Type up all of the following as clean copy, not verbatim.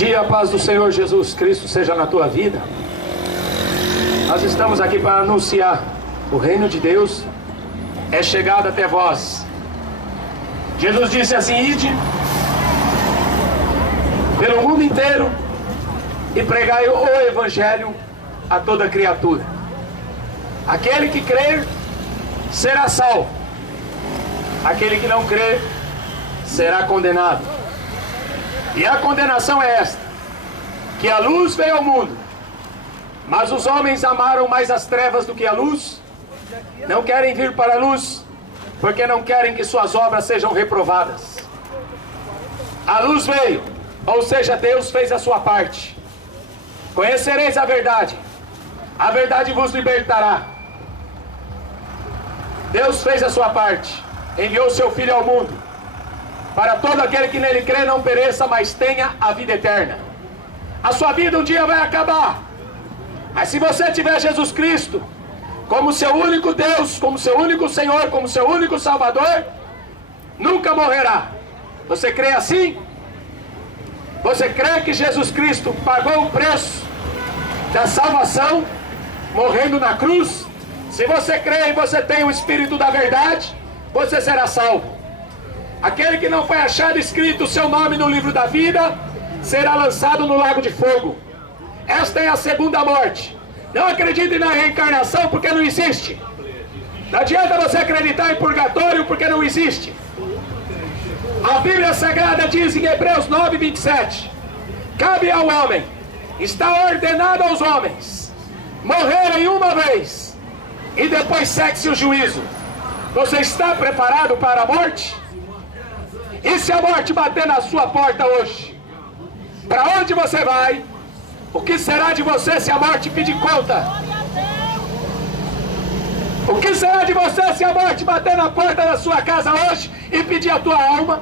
dia, a paz do Senhor Jesus Cristo seja na tua vida. Nós estamos aqui para anunciar: o reino de Deus é chegado até vós. Jesus disse assim: ide pelo mundo inteiro e pregai o evangelho a toda criatura. Aquele que crer será salvo, aquele que não crer será condenado. E a condenação é esta: que a luz veio ao mundo, mas os homens amaram mais as trevas do que a luz, não querem vir para a luz, porque não querem que suas obras sejam reprovadas. A luz veio, ou seja, Deus fez a sua parte. Conhecereis a verdade vos libertará. Deus fez a sua parte, enviou seu Filho ao mundo, para todo aquele que nele crê não pereça, mas tenha a vida eterna. A sua vida um dia vai acabar, mas se você tiver Jesus Cristo como seu único Deus, como seu único Senhor, como seu único Salvador, nunca morrerá. Você crê assim? Você crê que Jesus Cristo pagou o preço da salvação, morrendo na cruz? Se você crê e você tem o Espírito da verdade, você será salvo. Aquele que não foi achado escrito o seu nome no livro da vida, será lançado no lago de fogo. Esta é a segunda morte. Não acredite na reencarnação, porque não existe. Não adianta você acreditar em purgatório, porque não existe. A Bíblia Sagrada diz em Hebreus 9:27: cabe ao homem, está ordenado aos homens, morrerem uma vez, e depois segue-se o juízo. Você está preparado para a morte? E se a morte bater na sua porta hoje, para onde você vai? O que será de você se a morte pedir conta? O que será de você se a morte bater na porta da sua casa hoje e pedir a tua alma?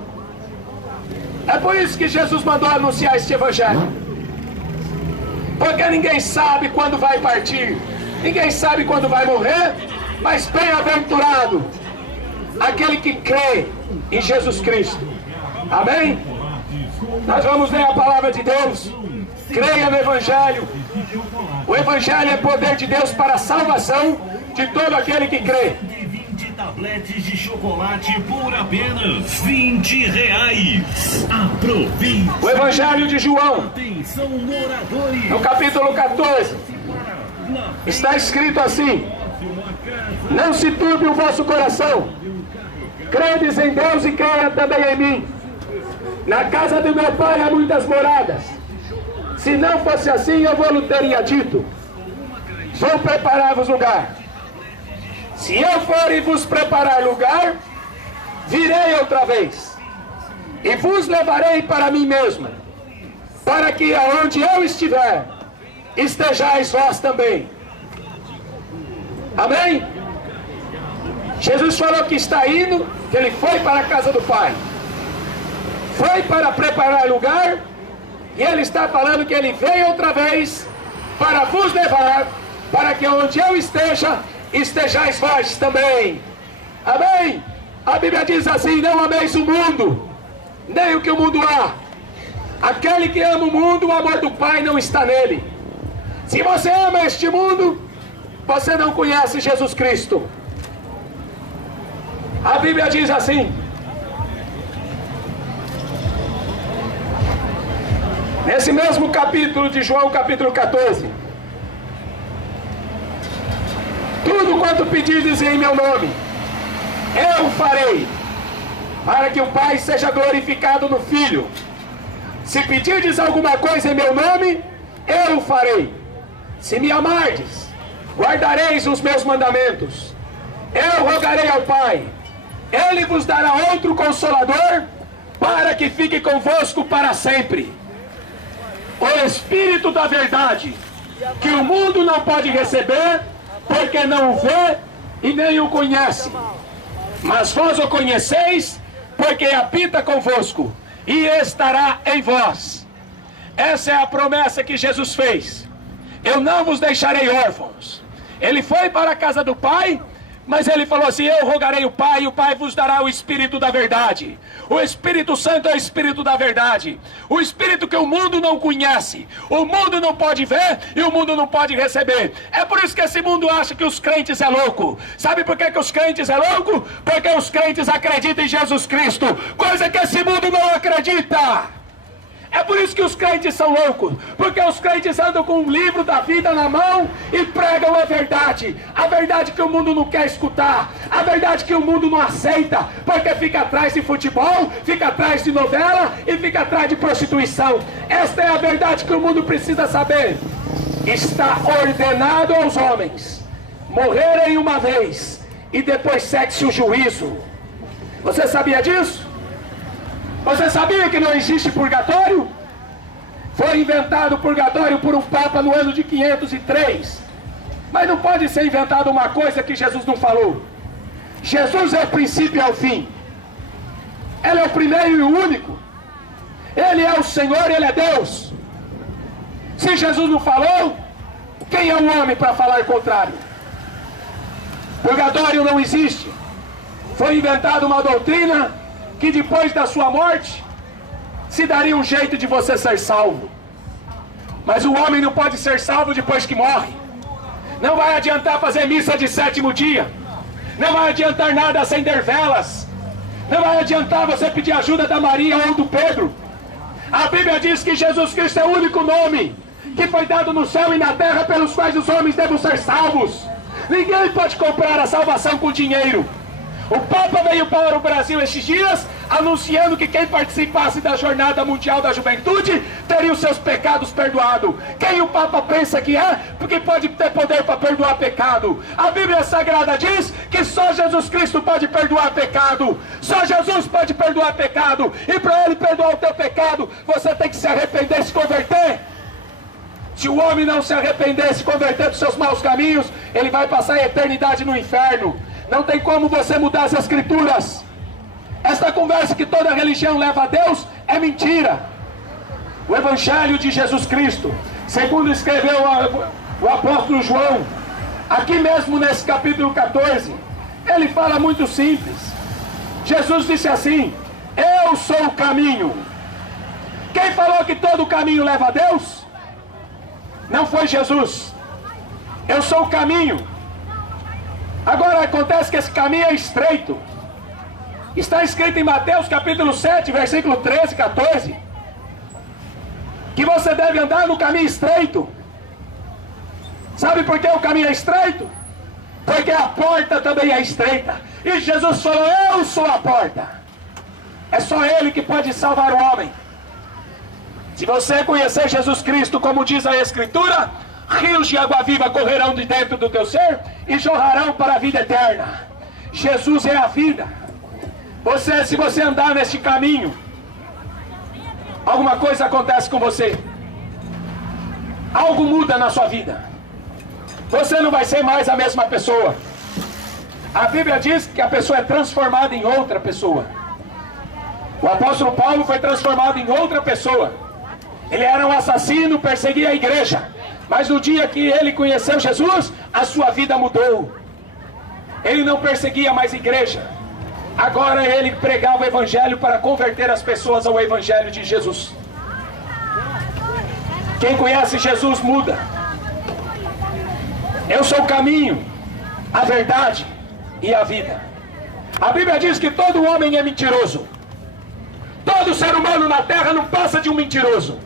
É por isso que Jesus mandou anunciar este evangelho, porque ninguém sabe quando vai partir, ninguém sabe quando vai morrer, mas bem-aventurado aquele que crê em Jesus Cristo. Amém? Nós vamos ler a palavra de Deus. Creia no Evangelho. O Evangelho é poder de Deus para a salvação de todo aquele que crê. 20 tabletes de chocolate por apenas R$20. Aproveite. O Evangelho de João, Atenção, moradores. no capítulo 14, está escrito assim: não se turbe o vosso coração. Credes em Deus e creia também em mim. Na casa do meu pai há muitas moradas. Se não fosse assim, eu vou-lhe teria dito: vou preparar-vos lugar. Se eu for e vos preparar lugar, virei outra vez, e vos levarei para mim mesmo, para que aonde eu estiver, estejais vós também. Amém? Jesus falou que está indo, que ele foi para a casa do Pai, foi para preparar lugar, e ele está falando que ele veio outra vez para vos levar, para que onde eu esteja, estejais vós também. Amém? A Bíblia diz assim: não ameis o mundo, nem o que o mundo há. Aquele que ama o mundo, o amor do Pai não está nele. Se você ama este mundo, você não conhece Jesus Cristo. A Bíblia diz assim, nesse mesmo capítulo de João, capítulo 14: tudo quanto pedirdes em meu nome, eu farei, para que o Pai seja glorificado no Filho. Se pedirdes alguma coisa em meu nome, eu o farei. Se me amardes, guardareis os meus mandamentos. Eu rogarei ao Pai, ele vos dará outro Consolador, para que fique convosco para sempre. O Espírito da verdade, que o mundo não pode receber, porque não o vê e nem o conhece. Mas vós o conheceis, porque habita convosco e estará em vós. Essa é a promessa que Jesus fez: eu não vos deixarei órfãos. Ele foi para a casa do Pai Mas ele falou assim: eu rogarei o Pai, e o Pai vos dará o Espírito da verdade. O Espírito Santo é o Espírito da verdade. O Espírito que o mundo não conhece, o mundo não pode ver e o mundo não pode receber. É por isso que esse mundo acha que os crentes é louco. Sabe por que os crentes é louco? Porque os crentes acreditam em Jesus Cristo, coisa que esse mundo não acredita. É por isso que os crentes são loucos, porque os crentes andam com um livro da vida na mão e pregam a verdade que o mundo não quer escutar, a verdade que o mundo não aceita, porque fica atrás de futebol, fica atrás de novela e fica atrás de prostituição. Esta é a verdade que o mundo precisa saber. Está ordenado aos homens morrerem uma vez e depois segue-se o juízo. Você sabia disso? Você sabia que não existe purgatório? Foi inventado o purgatório por um Papa no ano de 503. Mas não pode ser inventado uma coisa que Jesus não falou. Jesus é o princípio e é o fim. Ele é o primeiro e o único. Ele é o Senhor, Ele é Deus. Se Jesus não falou, quem é o homem para falar o contrário? Purgatório não existe. Foi inventada uma doutrina que depois da sua morte se daria um jeito de você ser salvo. Mas o homem não pode ser salvo depois que morre. Não vai adiantar fazer missa de sétimo dia. Não vai adiantar nada acender velas. Não vai adiantar você pedir ajuda da Maria ou do Pedro. A Bíblia diz que Jesus Cristo é o único nome que foi dado no céu e na terra pelos quais os homens devem ser salvos. Ninguém pode comprar a salvação com dinheiro. O Papa veio para o Brasil estes dias anunciando que quem participasse da Jornada Mundial da Juventude teria os seus pecados perdoados. Quem o Papa pensa que é? Porque pode ter poder para perdoar pecado. A Bíblia Sagrada diz que só Jesus Cristo pode perdoar pecado. Só Jesus pode perdoar pecado. E para Ele perdoar o teu pecado, você tem que se arrepender e se converter. Se o homem não se arrepender e se converter dos seus maus caminhos, ele vai passar a eternidade no inferno. Não tem como você mudar as escrituras. Esta conversa que toda religião leva a Deus é mentira. O Evangelho de Jesus Cristo, segundo escreveu o apóstolo João, aqui mesmo nesse capítulo 14, ele fala muito simples. Jesus disse assim: eu sou o caminho. Quem falou que todo caminho leva a Deus? Não foi Jesus. Eu sou o caminho. Agora acontece que esse caminho é estreito. Está escrito em Mateus capítulo 7, versículo 13 e 14, que você deve andar no caminho estreito. Sabe por que o caminho é estreito? Porque a porta também é estreita. E Jesus falou: eu sou a porta. É só Ele que pode salvar o homem. Se você conhecer Jesus Cristo, como diz a Escritura, rios de água viva correrão de dentro do teu ser e jorrarão para a vida eterna. Jesus é a vida. Se você andar neste caminho, alguma coisa acontece com você. Algo muda na sua vida. Você não vai ser mais a mesma pessoa. A Bíblia diz que a pessoa é transformada em outra pessoa. O apóstolo Paulo foi transformado em outra pessoa. Ele era um assassino, perseguia a igreja. Mas no dia que ele conheceu Jesus, a sua vida mudou. Ele não perseguia mais a igreja. Agora ele pregava o Evangelho para converter as pessoas ao Evangelho de Jesus. Quem conhece Jesus muda. Eu sou o caminho, a verdade e a vida. A Bíblia diz que todo homem é mentiroso. Todo ser humano na terra não passa de um mentiroso.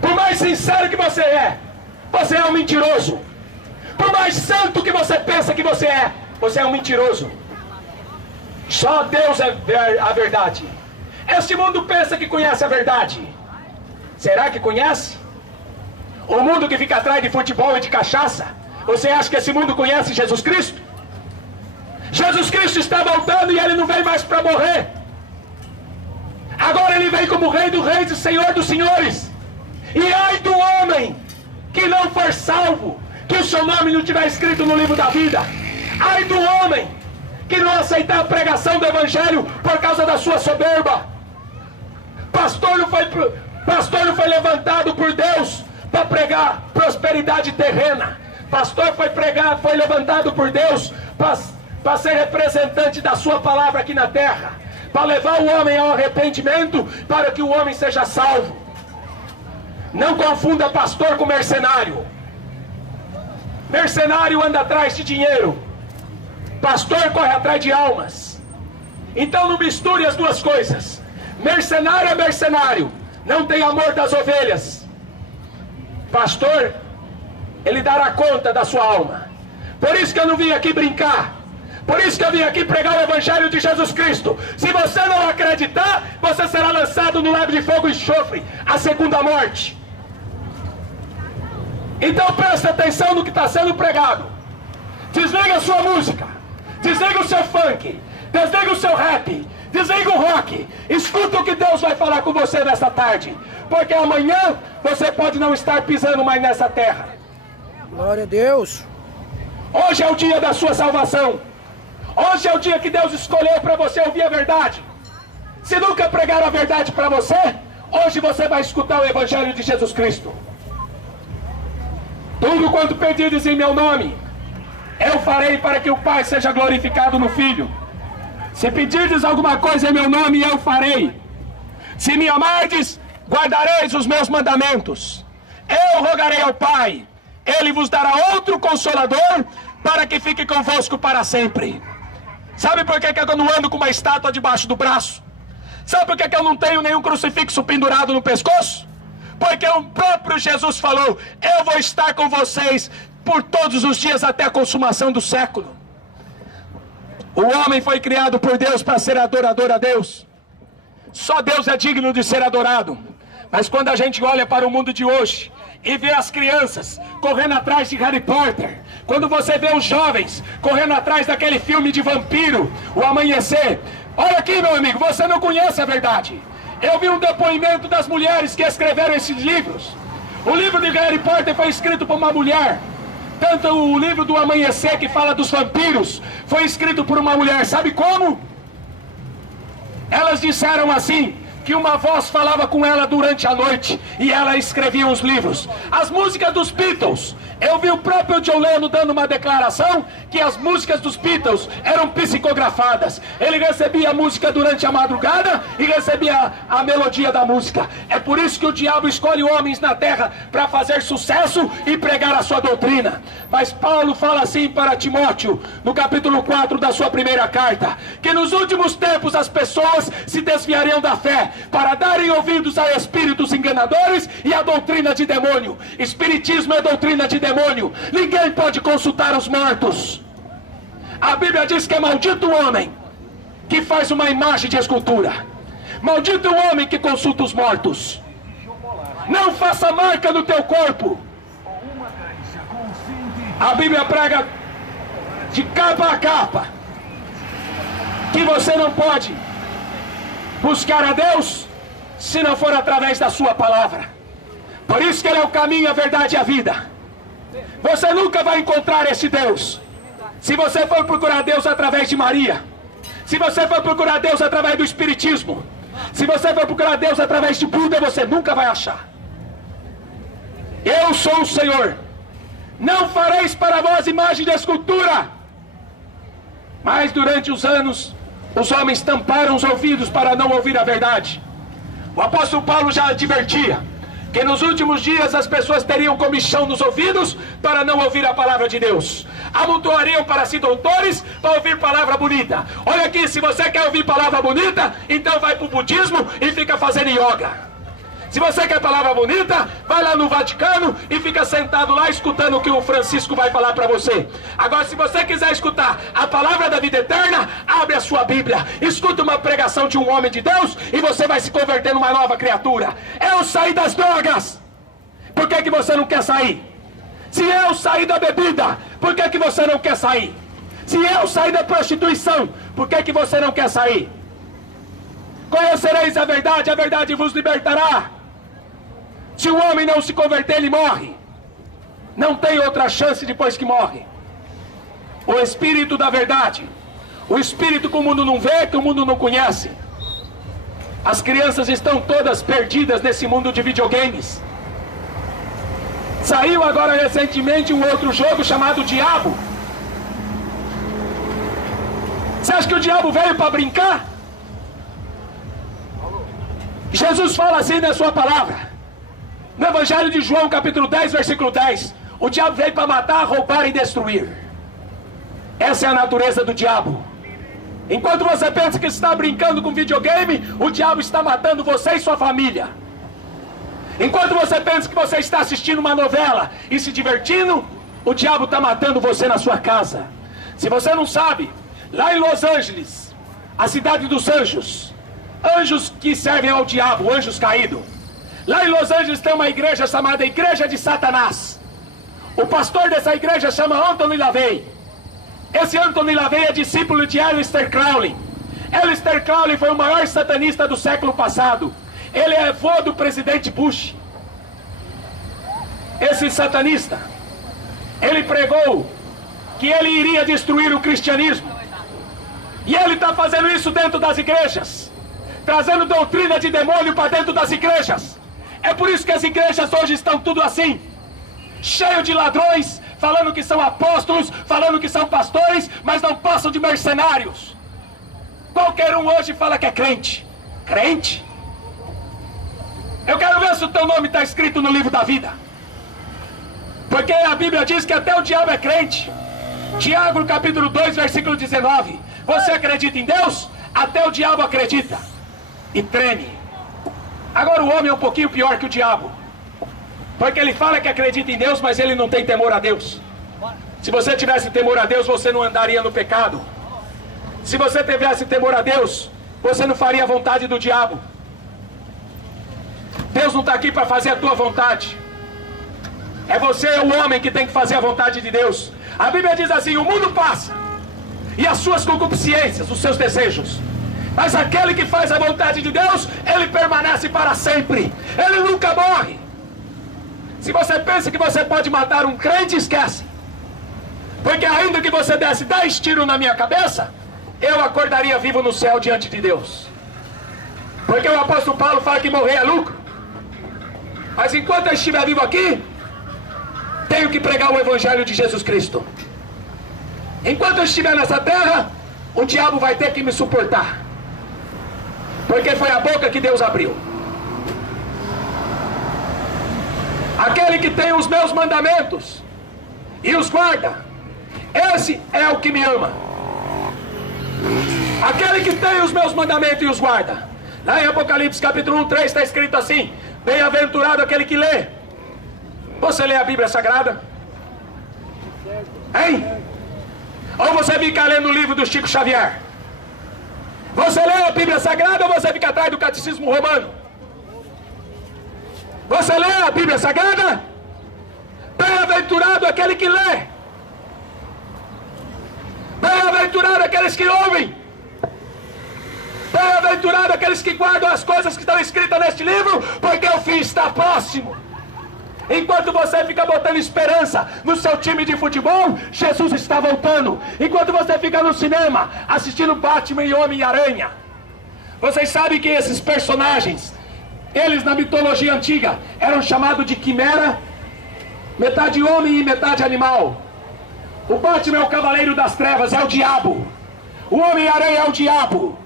Por mais sincero que você é um mentiroso. Por mais santo que você pensa que você é um mentiroso. Só Deus é a verdade. Este mundo pensa que conhece a verdade. Será que conhece? O mundo que fica atrás de futebol e de cachaça, você acha que esse mundo conhece Jesus Cristo? Jesus Cristo está voltando e Ele não vem mais para morrer. Agora Ele vem como Rei dos Reis e Senhor dos Senhores. E ai do homem que não for salvo, que o seu nome não estiver escrito no livro da vida. Ai do homem que não aceitar a pregação do Evangelho por causa da sua soberba. Pastor não foi levantado por Deus para pregar prosperidade terrena. Pastor foi pregado, foi levantado por Deus para ser representante da sua palavra aqui na terra, para levar o homem ao arrependimento, para que o homem seja salvo. Não confunda pastor com mercenário. Mercenário anda atrás de dinheiro, pastor corre atrás de almas. Então não misture as duas coisas. Mercenário é mercenário, não tem amor das ovelhas. Pastor, ele dará conta da sua alma. Por isso que eu não vim aqui brincar. Por isso que eu vim aqui pregar o Evangelho de Jesus Cristo. Se você não acreditar, você será lançado no lago de fogo e enxofre, a segunda morte. Então presta atenção no que está sendo pregado. Desliga a sua música, desliga o seu funk, desliga o seu rap, desliga o rock. Escuta o que Deus vai falar com você nessa tarde, porque amanhã você pode não estar pisando mais nessa terra. Glória a Deus. Hoje é o dia da sua salvação. Hoje é o dia que Deus escolheu para você ouvir a verdade. Se nunca pregaram a verdade para você, hoje você vai escutar o Evangelho de Jesus Cristo. Tudo quanto pedirdes em meu nome, eu farei para que o Pai seja glorificado no Filho. Se pedirdes alguma coisa em meu nome, eu farei. Se me amardes, guardareis os meus mandamentos. Eu rogarei ao Pai, Ele vos dará outro Consolador, para que fique convosco para sempre. Sabe por que eu não ando com uma estátua debaixo do braço? Sabe por que eu não tenho nenhum crucifixo pendurado no pescoço? Porque o próprio Jesus falou: eu vou estar com vocês por todos os dias até a consumação do século. O homem foi criado por Deus para ser adorador a Deus. Só Deus é digno de ser adorado. Mas quando a gente olha para o mundo de hoje e vê as crianças correndo atrás de Harry Potter, quando você vê os jovens correndo atrás daquele filme de vampiro, O Amanhecer, olha aqui, meu amigo, você não conhece a verdade. Eu vi um depoimento das mulheres que escreveram esses livros. O livro de Harry Potter foi escrito por uma mulher. Tanto o livro do Amanhecer, que fala dos vampiros, foi escrito por uma mulher. Sabe como? Elas disseram assim, que uma voz falava com ela durante a noite e ela escrevia os livros. As músicas dos Beatles, eu vi o próprio John Lennon dando uma declaração que as músicas dos Beatles eram psicografadas. Ele recebia a música durante a madrugada e recebia a melodia da música. É por isso que o diabo escolhe homens na terra para fazer sucesso e pregar a sua doutrina. Mas Paulo fala assim para Timóteo, no capítulo 4 da sua primeira carta, que nos últimos tempos as pessoas se desviariam da fé para darem ouvidos a espíritos enganadores e a doutrina de demônio. Espiritismo é doutrina de demônio. Ninguém pode consultar os mortos. A Bíblia diz que é maldito o homem que faz uma imagem de escultura. Maldito o homem que consulta os mortos. Não faça marca no teu corpo. A Bíblia prega de capa a capa que você não pode buscar a Deus se não for através da sua palavra. Por isso que Ele é o caminho, a verdade e a vida. Você nunca vai encontrar esse Deus se você for procurar Deus através de Maria, se você for procurar Deus através do Espiritismo, se você for procurar Deus através de Buda, você nunca vai achar. Eu sou o Senhor. Não fareis para vós imagem de escultura. Mas durante os anos os homens tamparam os ouvidos para não ouvir a verdade. O apóstolo Paulo já advertia que nos últimos dias as pessoas teriam comichão nos ouvidos para não ouvir a palavra de Deus. Amontoariam para si doutores para ouvir palavra bonita. Olha aqui, se você quer ouvir palavra bonita, então vai para o budismo e fica fazendo yoga. Se você quer palavra bonita, vai lá no Vaticano e fica sentado lá escutando o que o Francisco vai falar para você. Agora, se você quiser escutar a palavra da vida eterna, abre a sua Bíblia, escuta uma pregação de um homem de Deus e você vai se converter numa nova criatura. Eu saí das drogas, por que você não quer sair? Se eu saí da bebida, por que você não quer sair? Se eu saí da prostituição, por que você não quer sair? Conhecereis a verdade vos libertará. Se o homem não se converter, ele morre. Não tem outra chance depois que morre. O Espírito da verdade, o Espírito que o mundo não vê, que o mundo não conhece. As crianças estão todas perdidas nesse mundo de videogames. Saiu agora recentemente um outro jogo chamado Diabo. Você acha que o diabo veio para brincar? Jesus fala assim na sua palavra, no Evangelho de João, capítulo 10, versículo 10. O diabo veio para matar, roubar e destruir. Essa é a natureza do diabo. Enquanto você pensa que está brincando com videogame, o diabo está matando você e sua família. Enquanto você pensa que você está assistindo uma novela e se divertindo, o diabo está matando você na sua casa. Se você não sabe, lá em Los Angeles, a cidade dos anjos, anjos que servem ao diabo, anjos caídos. Lá em Los Angeles tem uma igreja chamada Igreja de Satanás. O pastor dessa igreja chama Anthony LaVey. Esse Anthony LaVey é discípulo de Aleister Crowley. Aleister Crowley foi o maior satanista do século passado. Ele é avô do presidente Bush. Esse satanista, ele pregou que ele iria destruir o cristianismo. E ele está fazendo isso dentro das igrejas, trazendo doutrina de demônio para dentro das igrejas. É por isso que as igrejas hoje estão tudo assim, cheio de ladrões, falando que são apóstolos, falando que são pastores, mas não passam de mercenários. Qualquer um hoje fala que é crente. Crente? Eu quero ver se o teu nome está escrito no livro da vida. Porque a Bíblia diz que até o diabo é crente. Tiago, capítulo 2, versículo 19. Você acredita em Deus? Até o diabo acredita e treme. Agora o homem é um pouquinho pior que o diabo, porque ele fala que acredita em Deus, mas ele não tem temor a Deus. Se você tivesse temor a Deus, você não andaria no pecado. Se você tivesse temor a Deus, você não faria a vontade do diabo. Deus não está aqui para fazer a tua vontade. É você, o homem, que tem que fazer a vontade de Deus. A Bíblia diz assim: o mundo passa e as suas concupiscências, os seus desejos, mas aquele que faz a vontade de Deus, ele permanece para sempre. Ele nunca morre. Se você pensa que você pode matar um crente, esquece. Porque ainda que você desse 10 tiros na minha cabeça, eu acordaria vivo no céu diante de Deus. Porque o apóstolo Paulo fala que morrer é lucro. Mas enquanto eu estiver vivo aqui, tenho que pregar o Evangelho de Jesus Cristo. Enquanto eu estiver nessa terra, o diabo vai ter que me suportar. Porque foi a boca que Deus abriu. Aquele que tem os meus mandamentos e os guarda, esse é o que me ama. Aquele que tem os meus mandamentos e os guarda. Lá em Apocalipse capítulo 1, 3 está escrito assim: bem-aventurado aquele que lê. Você lê a Bíblia Sagrada? Hein? Ou você fica lendo o livro do Chico Xavier? Você lê a Bíblia Sagrada ou você fica atrás do catecismo romano? Você lê a Bíblia Sagrada? Bem-aventurado aquele que lê. Bem-aventurado aqueles que ouvem. Bem-aventurado aqueles que guardam as coisas que estão escritas neste livro, porque o fim está próximo. Enquanto você fica botando esperança no seu time de futebol, Jesus está voltando. Enquanto você fica no cinema assistindo Batman e Homem-Aranha, vocês sabem que esses personagens, eles na mitologia antiga eram chamados de quimera, metade homem e metade animal. O Batman é o cavaleiro das trevas, é o diabo. O Homem-Aranha é o diabo.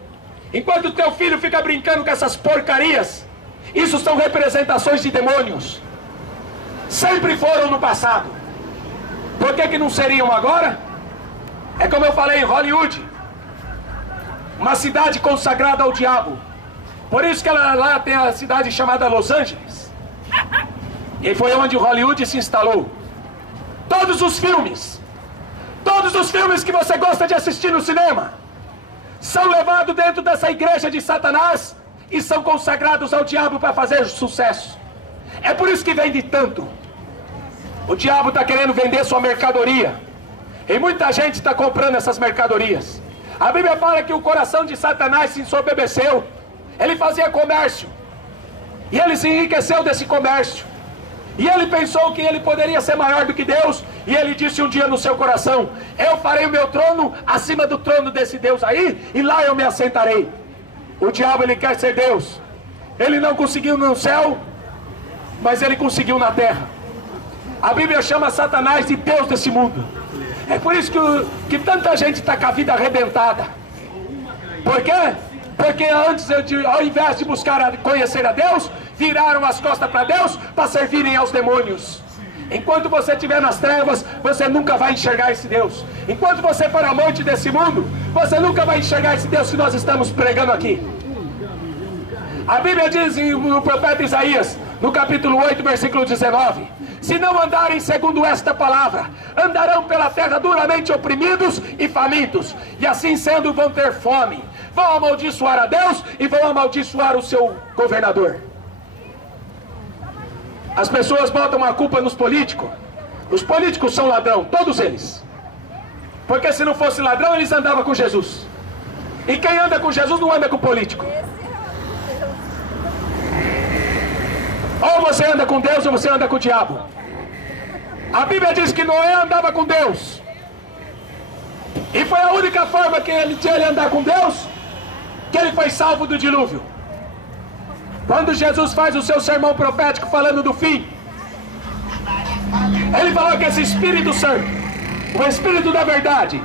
Enquanto o teu filho fica brincando com essas porcarias, isso são representações de demônios. Sempre foram no passado. Por que não seriam agora? É como eu falei, em Hollywood, uma cidade consagrada ao diabo. Por isso que lá tem a cidade chamada Los Angeles. E foi onde Hollywood se instalou. Todos os filmes que você gosta de assistir no cinema, são levados dentro dessa igreja de Satanás e são consagrados ao diabo para fazer sucesso. É por isso que vende tanto. O diabo está querendo vender sua mercadoria, e muita gente está comprando essas mercadorias. A Bíblia fala que o coração de Satanás se ensoberbeceu. Ele fazia comércio, e ele se enriqueceu desse comércio, e ele pensou que ele poderia ser maior do que Deus, e ele disse um dia no seu coração: eu farei o meu trono acima do trono desse Deus aí, e lá eu me assentarei. O diabo, ele quer ser Deus. Ele não conseguiu no céu, mas ele conseguiu na terra. A Bíblia chama Satanás de Deus desse mundo. É por isso que tanta gente está com a vida arrebentada. Por quê? Porque antes, ao invés de buscar conhecer a Deus, viraram as costas para Deus para servirem aos demônios. Enquanto você estiver nas trevas, você nunca vai enxergar esse Deus. Enquanto você for amante desse mundo, você nunca vai enxergar esse Deus que nós estamos pregando aqui. A Bíblia diz no profeta Isaías, no capítulo 8, versículo 19: se não andarem segundo esta palavra, andarão pela terra duramente oprimidos e famintos, e assim sendo vão ter fome. Vão amaldiçoar a Deus e vão amaldiçoar o seu governador. As pessoas botam a culpa nos políticos. Os políticos são ladrão, todos eles. Porque se não fosse ladrão, eles andavam com Jesus. E quem anda com Jesus não anda com político. Ou você anda com Deus ou você anda com o diabo. A Bíblia diz que Noé andava com Deus. E foi a única forma que ele tinha andar com Deus, que ele foi salvo do dilúvio. Quando Jesus faz o seu sermão profético falando do fim, ele falou que esse Espírito Santo, o Espírito da verdade,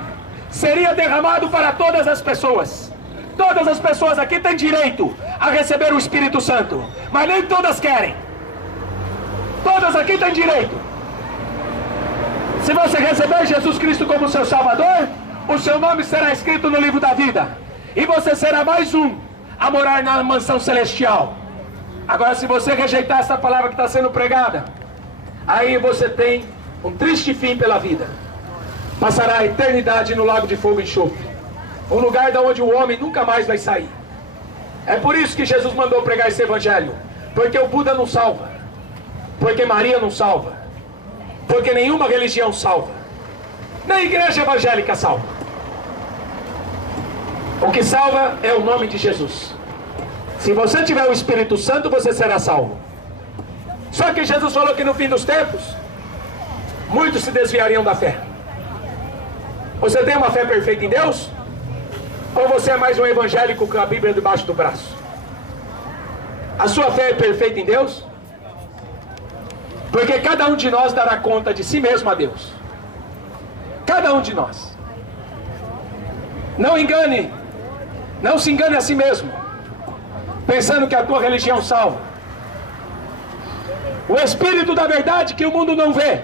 seria derramado para todas as pessoas. Todas as pessoas aqui têm direito a receber o Espírito Santo, mas nem todas querem. Todas aqui têm direito. Se você receber Jesus Cristo como seu Salvador, o seu nome será escrito no livro da vida, e você será mais um a morar na mansão celestial. Agora, se você rejeitar essa palavra que está sendo pregada, aí você tem um triste fim pela vida. Passará a eternidade no lago de fogo e enxofre, um lugar de onde o homem nunca mais vai sair. É por isso que Jesus mandou pregar esse evangelho, porque o Buda não salva, porque Maria não salva, porque nenhuma religião salva, nem a igreja evangélica salva. O que salva é o nome de Jesus. Se você tiver o Espírito Santo, você será salvo. Só que Jesus falou que no fim dos tempos, muitos se desviariam da fé. Você tem uma fé perfeita em Deus? Ou você é mais um evangélico com a Bíblia debaixo do braço? A sua fé é perfeita em Deus? Porque cada um de nós dará conta de si mesmo a Deus. Cada um de nós. Não se engane a si mesmo, pensando que a tua religião salva. O Espírito da verdade que o mundo não vê,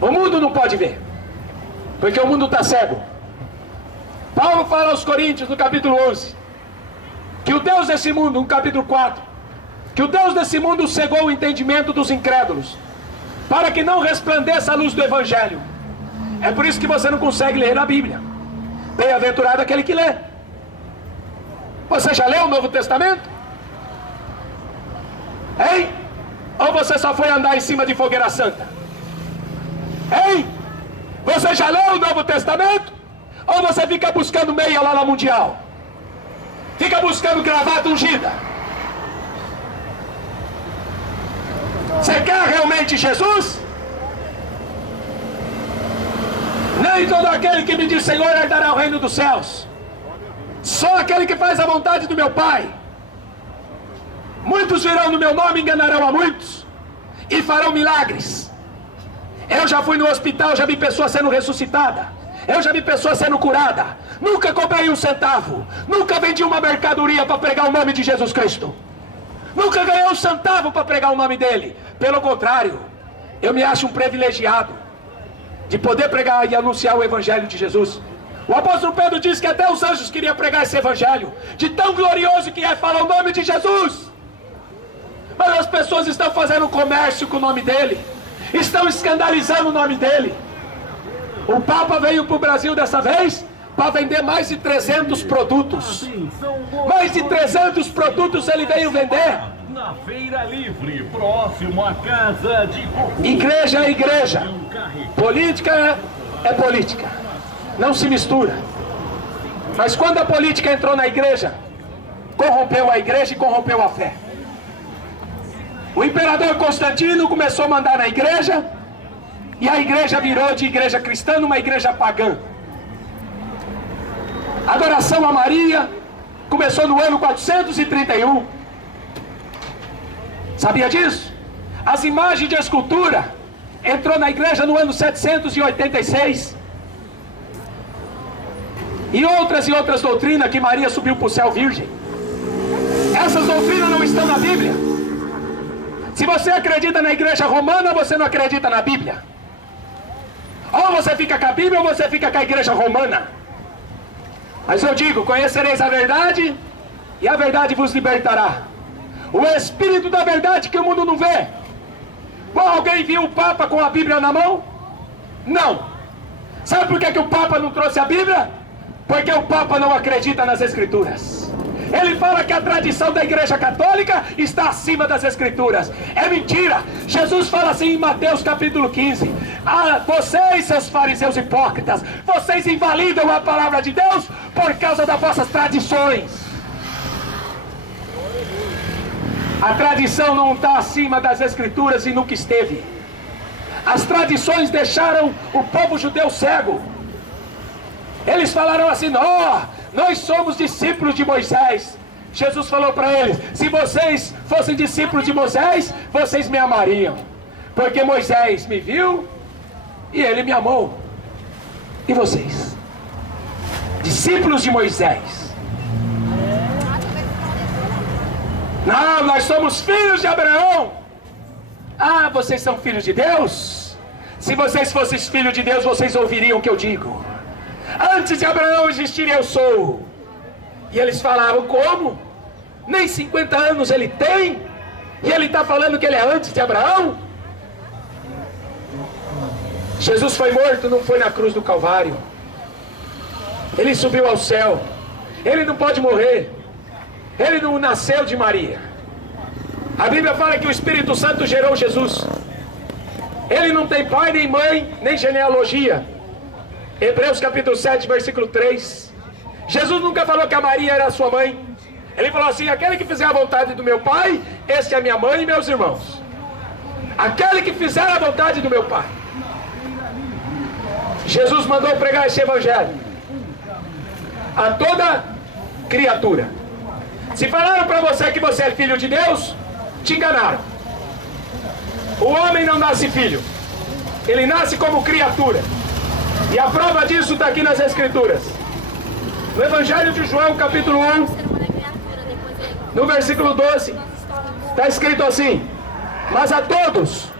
o mundo não pode ver, porque o mundo está cego. Paulo fala aos Coríntios no capítulo 11 que o Deus desse mundo, no capítulo 4, que o Deus desse mundo cegou o entendimento dos incrédulos, para que não resplandeça a luz do Evangelho. É por isso que você não consegue ler a Bíblia. Bem-aventurado aquele que lê. Você já leu o Novo Testamento? Hein? Ou você só foi andar em cima de fogueira santa? Hein? Você já leu o Novo Testamento? Ou você fica buscando meia lá na Mundial? Fica buscando gravata ungida? Você quer realmente Jesus? Nem todo aquele que me diz Senhor herdará o reino dos céus. Só aquele que faz a vontade do meu Pai. Muitos virão no meu nome e enganarão a muitos, e farão milagres. Eu já fui no hospital, já vi pessoas sendo ressuscitadas. Eu já vi pessoas sendo curadas. Nunca comprei um centavo. Nunca vendi uma mercadoria para pregar o nome de Jesus Cristo. Nunca ganhei um centavo para pregar o nome dele. Pelo contrário, eu me acho um privilegiado de poder pregar e anunciar o Evangelho de Jesus. O apóstolo Pedro diz que até os anjos queriam pregar esse Evangelho, de tão glorioso que é falar o nome de Jesus. Mas as pessoas estão fazendo comércio com o nome dele, estão escandalizando o nome dele. O Papa veio para o Brasil dessa vez para vender mais de 300 produtos. Mais de 300 produtos ele veio vender. Na Feira Livre, próximo à Casa de Cultura. Igreja é igreja. Política é política. Não se mistura. Mas quando a política entrou na igreja, corrompeu a igreja e corrompeu a fé. O imperador Constantino começou a mandar na igreja, e a igreja virou de igreja cristã numa igreja pagã. A adoração a Maria começou no ano 431. Sabia disso? As imagens de escultura entrou na igreja no ano 786. E outras doutrinas que Maria subiu para o céu virgem. Essas doutrinas não estão na Bíblia. Se você acredita na igreja romana, você não acredita na Bíblia. Ou você fica com a Bíblia ou você fica com a igreja romana. Mas eu digo, conhecereis a verdade e a verdade vos libertará. O Espírito da verdade que o mundo não vê. Qual alguém viu o Papa com a Bíblia na mão? Não. Sabe por que o Papa não trouxe a Bíblia? Porque o Papa não acredita nas Escrituras. Ele fala que a tradição da Igreja Católica está acima das Escrituras. É mentira. Jesus fala assim em Mateus capítulo 15. Vocês, seus fariseus hipócritas, vocês invalidam a palavra de Deus por causa das vossas tradições. A tradição não está acima das Escrituras e nunca esteve. As tradições deixaram o povo judeu cego. Eles falaram assim: nós somos discípulos de Moisés. Jesus falou para eles: se vocês fossem discípulos de Moisés, vocês me amariam, porque Moisés me viu e ele me amou. E vocês? Discípulos de Moisés? Não, nós somos filhos de Abraão. Vocês são filhos de Deus? Se vocês fossem filhos de Deus, vocês ouviriam o que eu digo. Antes de Abraão existir, eu sou. E eles falavam: como? Nem 50 anos ele tem? E ele está falando que ele é antes de Abraão? Jesus foi morto, não foi na cruz do Calvário. Ele subiu ao céu. Ele não pode morrer. Ele não nasceu de Maria. A Bíblia fala que o Espírito Santo gerou Jesus. Ele não tem pai, nem mãe, nem genealogia. Hebreus capítulo 7, versículo 3. Jesus nunca falou que a Maria era a sua mãe. Ele falou assim: aquele que fizer a vontade do meu pai, esse é minha mãe e meus irmãos. Aquele que fizer a vontade do meu pai. Jesus mandou pregar esse evangelho a toda criatura. Se falaram para você que você é filho de Deus, te enganaram. O homem não nasce filho, ele nasce como criatura. E a prova disso está aqui nas Escrituras. No Evangelho de João, capítulo 1, no versículo 12, está escrito assim: mas a todos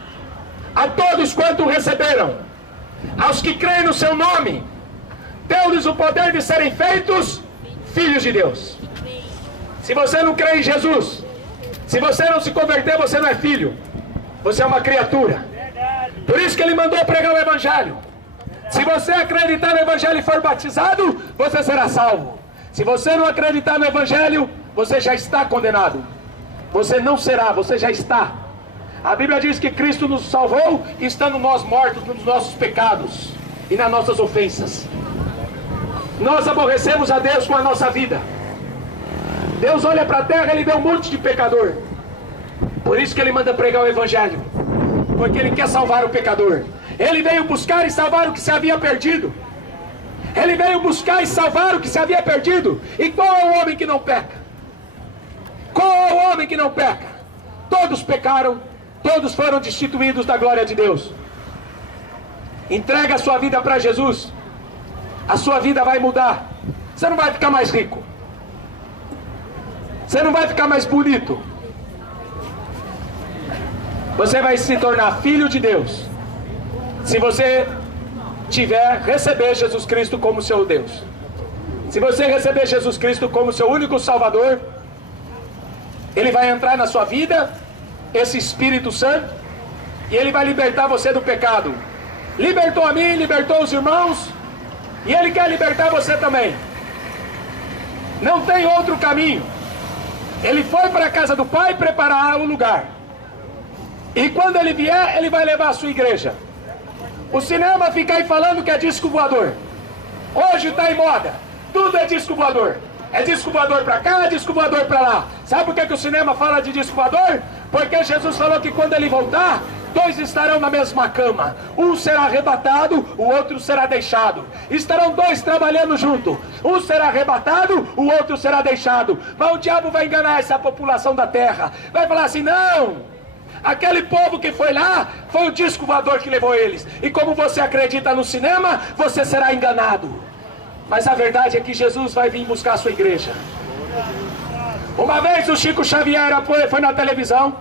quanto receberam, aos que creem no seu nome, deu-lhes o poder de serem feitos filhos de Deus. Se você não crê em Jesus, se você não se converter, você não é filho, você é uma criatura. Por isso que ele mandou pregar o Evangelho. Se você acreditar no Evangelho e for batizado, você será salvo. Se você não acreditar no Evangelho, você já está condenado. Você não será, você já está. A Bíblia diz que Cristo nos salvou, estando nós mortos nos nossos pecados e nas nossas ofensas. Nós aborrecemos a Deus com a nossa vida. Deus olha para a terra, Ele vê um monte de pecador. Por isso que Ele manda pregar o Evangelho, porque Ele quer salvar o pecador. Ele veio buscar e salvar o que se havia perdido. Ele veio buscar e salvar o que se havia perdido. E qual é o homem que não peca? Qual é o homem que não peca? Todos pecaram, todos foram destituídos da glória de Deus. Entrega a sua vida para Jesus, a sua vida vai mudar. Você não vai ficar mais rico, você não vai ficar mais bonito, você vai se tornar filho de Deus, se você receber Jesus Cristo como seu Deus. Se você receber Jesus Cristo como seu único Salvador, Ele vai entrar na sua vida, esse Espírito Santo, e Ele vai libertar você do pecado. Libertou a mim, libertou os irmãos, e Ele quer libertar você também. Não tem outro caminho. Ele foi para a casa do Pai preparar o lugar. E quando Ele vier, Ele vai levar a sua igreja. O cinema fica aí falando que é disco voador. Hoje está em moda. Tudo é disco voador. É disco voador para cá, disco voador para lá. Sabe por que o cinema fala de disco voador? Porque Jesus falou que quando Ele voltar, dois estarão na mesma cama. Um será arrebatado, o outro será deixado. Estarão dois trabalhando junto. Um será arrebatado, o outro será deixado. Mas o diabo vai enganar essa população da terra. Vai falar assim: não, Aquele povo que foi lá, foi o disco voador que levou eles. E como você acredita no cinema, você será enganado. Mas a verdade é que Jesus vai vir buscar a sua igreja. Uma vez o Chico Xavier foi na televisão.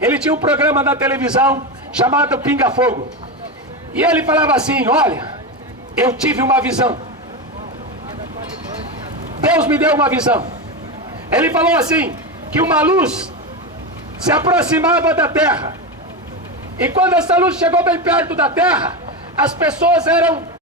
Ele tinha um programa na televisão chamado Pinga Fogo. E ele falava assim: olha, eu tive uma visão. Deus me deu uma visão. Ele falou assim, que uma luz se aproximava da terra. E quando essa luz chegou bem perto da terra, as pessoas eram